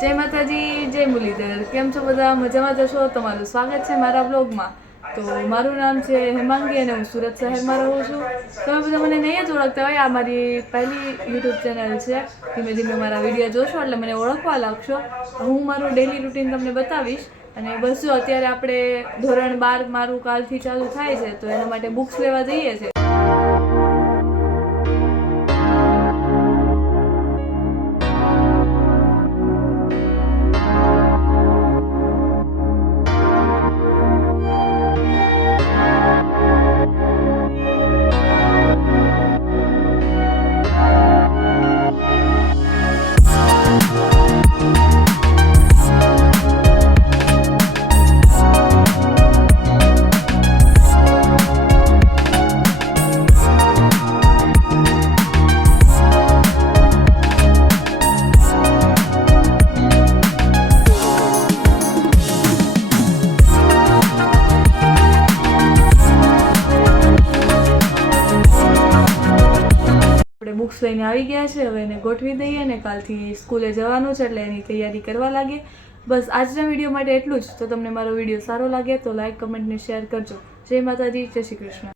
જય માતાજી, જય મુરલીધર. કેમ છો બધા? મજામાં જશો? તમારું સ્વાગત છે મારા બ્લોગમાં. તો મારું નામ છે હેમાંગી અને હું સુરત શહેરમાં રહું છું. તમે બધા મને નહીં જ ઓળખતા હોય, આ મારી પહેલી યુટ્યુબ ચેનલ છે. ધીમે ધીમે મારા વિડીયો જોશો એટલે મને ઓળખવા લાગશો. હું મારું ડેલી રૂટીન તમને બતાવીશ. અને બસ જો અત્યારે આપણે ધોરણ 12 મારું કાલથી ચાલુ થાય છે, તો એના માટે બુક્સ લેવા જઈએ છીએ. બુક્સ લઈને આવી ગયા છે, હવે એને ગોઠવી દઈએ ને કાલથી સ્કૂલે જવાનું છે એટલે એની તૈયારી કરવા લાગે. બસ આજના વિડીયો માટે એટલું જ. તો તમને મારો વિડીયો સારો લાગે તો લાઈક, કમેન્ટ ને શેર કરજો. જય માતાજી, જય શ્રી કૃષ્ણ.